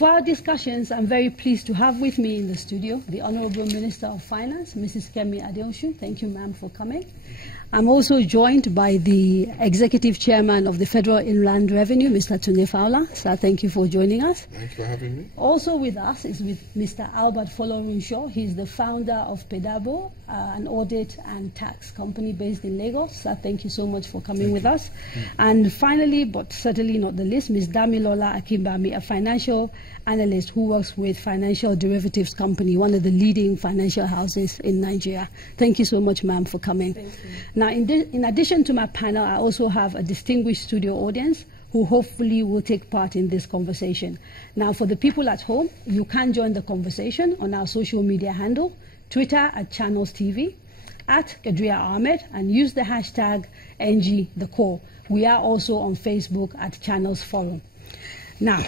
For our discussions, I'm very pleased to have with me in the studio the Honourable Minister of Finance, Mrs. Kemi Adeosun. Thank you, ma'am, for coming. I'm also joined by the Executive Chairman of the Federal Inland Revenue, Mr. Tunde Fowler. Sir, thank you for joining us. Thank you for having me. Also with us is Mr. Albert Folorunshaw. He's the founder of Pedabo, an audit and tax company based in Lagos. Sir, thank you so much for coming with us. And finally, but certainly not the least, Ms. Damilola Akimbami, a financial analyst who works with Financial Derivatives Company, one of the leading financial houses in Nigeria. Thank you so much, ma'am, for coming. Thank you. Now, in addition to my panel, I also have a distinguished studio audience who hopefully will take part in this conversation. Now, for the people at home, you can join the conversation on our social media handle, Twitter at Channels TV, at Kadria Ahmed, and use the hashtag NGTheCall. We are also on Facebook at Channels Forum. Now,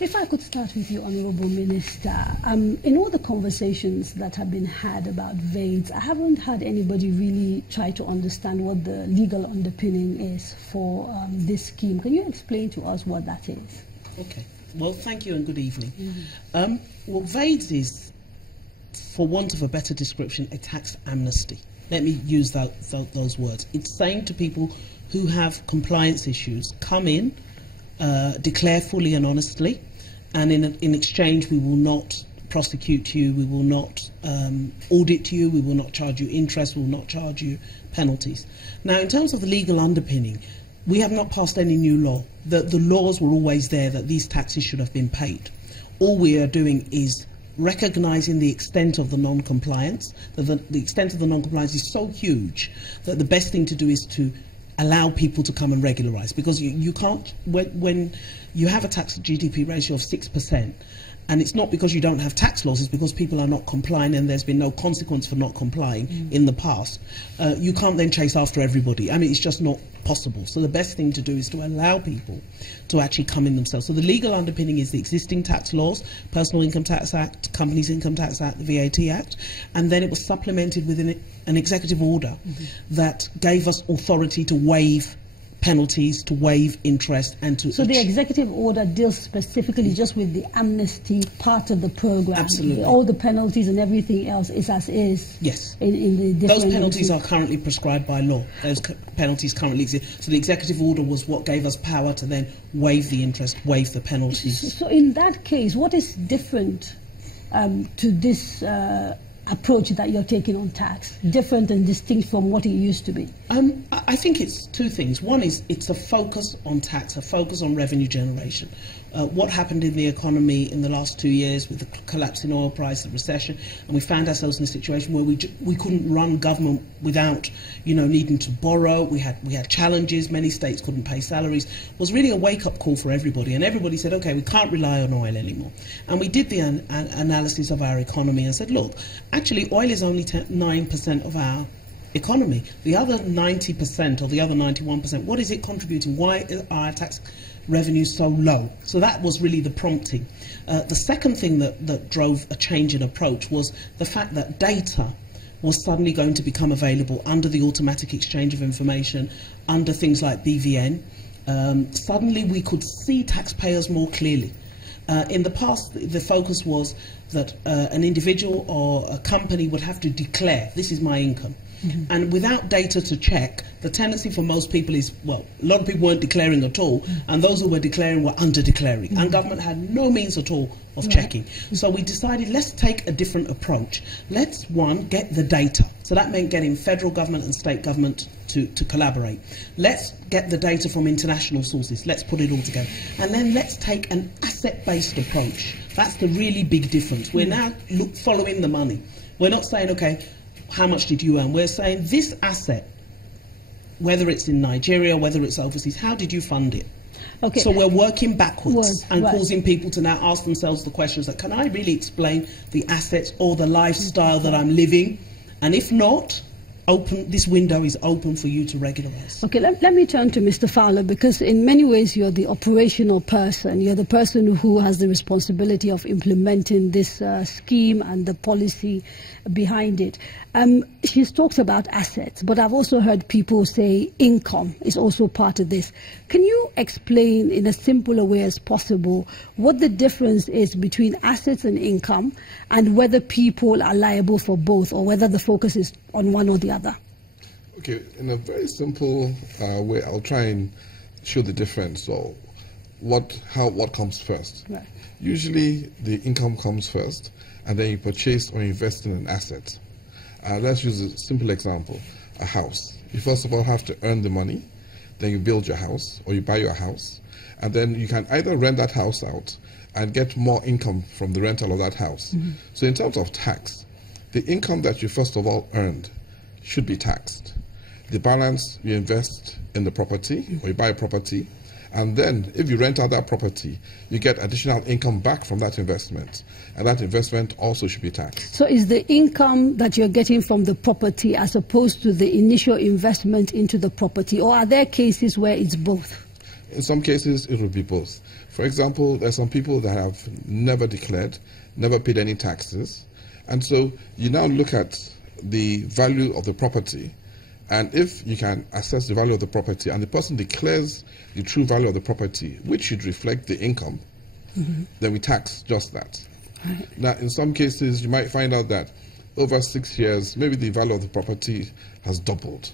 if I could start with you, Honourable Minister, in all the conversations that have been had about VAIDS, I haven't had anybody really try to understand what the legal underpinning is for this scheme. Can you explain to us what that is? Okay. Well, thank you and good evening. Well, VAIDS is, for want of a better description, a tax amnesty. Let me use those words. It's saying to people who have compliance issues, come in, declare fully and honestly, and in exchange we will not prosecute you, we will not audit you, we will not charge you interest, we will not charge you penalties. Now, in terms of the legal underpinning, we have not passed any new law. The laws were always there that these taxes should have been paid. All we are doing is recognising the extent of the non-compliance, that the extent of the non-compliance is so huge that the best thing to do is to allow people to come and regularise, because you can't, when you have a tax GDP ratio of 6%, and it's not because you don't have tax laws, it's because people are not complying and there's been no consequence for not complying in the past, you can't then chase after everybody. I mean, it's just not possible. So the best thing to do is to allow people to actually come in themselves. So the legal underpinning is the existing tax laws, Personal Income Tax Act, Companies Income Tax Act, the VAT Act, and then it was supplemented with an executive order that gave us authority to waive penalties, to waive interest, and to... So the executive order deals specifically just with the amnesty part of the program. Absolutely. All the penalties and everything else is as is. Yes. In the different... Those penalties are currently prescribed by law. Those penalties currently exist. So the executive order was what gave us power to then waive the interest, waive the penalties. So in that case, what is different to this approach that you're taking on tax, different and distinct from what it used to be? I think it's two things. One is it's a focus on tax, a focus on revenue generation. What happened in the economy in the last 2 years with the collapse in oil price, the recession, and we found ourselves in a situation where we couldn't run government without, needing to borrow. We had challenges. Many states couldn't pay salaries. It was really a wake-up call for everybody, and everybody said, okay, we can't rely on oil anymore. And we did the analysis of our economy and said, look, actually oil is only 9% of our economy. The other 90% or the other 91%, what is it contributing? Why are our tax revenues so low? So that was really the prompting. The second thing that drove a change in approach was the fact that data was suddenly going to become available under the automatic exchange of information, under things like BVN. Suddenly we could see taxpayers more clearly. In the past, the focus was that an individual or a company would have to declare, this is my income. And without data to check, the tendency for most people is, well, a lot of people weren't declaring at all, and those who were declaring were under-declaring, and government had no means at all of checking. So we decided, let's take a different approach. Let's, one, get the data. So that meant getting federal government and state government to collaborate. Let's get the data from international sources. Let's put it all together. And then let's take an asset-based approach. That's the really big difference. We're now following the money. We're not saying, okay, how much did you earn? We're saying this asset, whether it's in Nigeria, whether it's overseas, how did you fund it? Okay. So we're working backwards and causing people to now ask themselves the questions that, can I really explain the assets or the lifestyle that I'm living? And if not, this window is open for you to regularise. Okay, let me turn to Mr. Fowler, because in many ways you're the operational person. You're the person who has the responsibility of implementing this scheme and the policy behind it. She's talked about assets, but I've also heard people say income is also part of this. Can you explain in a simpler way as possible what the difference is between assets and income, and whether people are liable for both, or whether the focus is on one or the other? Okay, in a very simple way, I'll try and show the difference, or what comes first. Right. Usually the income comes first, and then you purchase or invest in an asset. Let's use a simple example, a house. You first of all have to earn the money, then you build your house, or you buy your house, and then you can either rent that house out and get more income from the rental of that house. Mm-hmm. So in terms of tax, the income that you first of all earned should be taxed. The balance you invest in the property, or you buy a property, and then if you rent out that property, you get additional income back from that investment, and that investment also should be taxed. So is the income that you're getting from the property as opposed to the initial investment into the property, or are there cases where it's both? In some cases, it will be both. For example, there are some people that have never declared, never paid any taxes, and so you now look at the value of the property, and if you can assess the value of the property and the person declares the true value of the property, which should reflect the income, mm-hmm. then we tax just that. Right. Now, in some cases, you might find out that over 6 years, maybe the value of the property has doubled.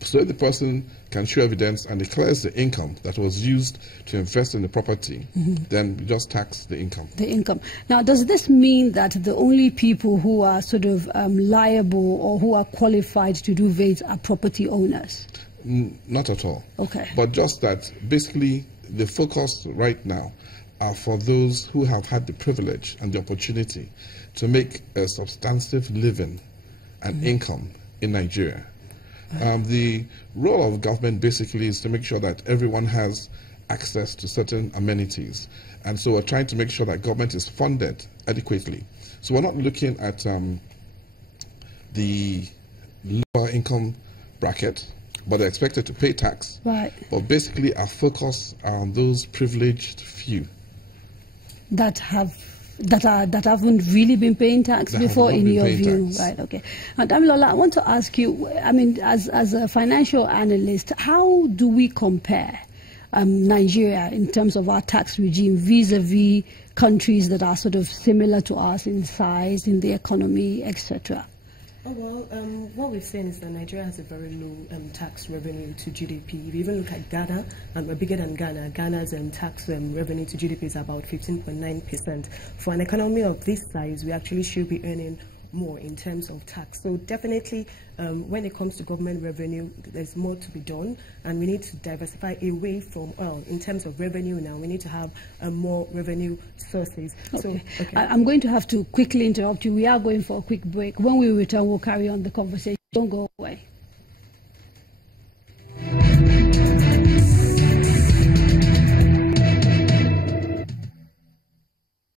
So if the person can show evidence and declares the income that was used to invest in the property, mm-hmm. then we just tax the income. The income. Now, does this mean that the only people who are sort of liable or who are qualified to do VAIDS are property owners? Not at all. Okay. But just that basically the focus right now are for those who have had the privilege and the opportunity to make a substantive living and mm-hmm. income in Nigeria. The role of government basically is to make sure that everyone has access to certain amenities. And so we're trying to make sure that government is funded adequately. So we're not looking at the lower income bracket, but they're expected to pay tax. Right. But basically our focus are on those privileged few that haven't really been paying tax before, in your view. Right, okay. And Damilola, I want to ask you, I mean, as a financial analyst, how do we compare Nigeria in terms of our tax regime vis-a-vis countries that are sort of similar to us in size, in the economy, etc.? Oh, well, what we've seen is that Nigeria has a very low tax revenue to GDP. If you even look at Ghana, we're bigger than Ghana. Ghana's tax revenue to GDP is about 15.9%. For an economy of this size, we actually should be earning more in terms of tax. So definitely, when it comes to government revenue, there's more to be done, and we need to diversify away from oil. In terms of revenue now, we need to have more revenue sources. Okay. So, okay. I'm going to have to quickly interrupt you. We are going for a quick break. When we return, we'll carry on the conversation. Don't go away.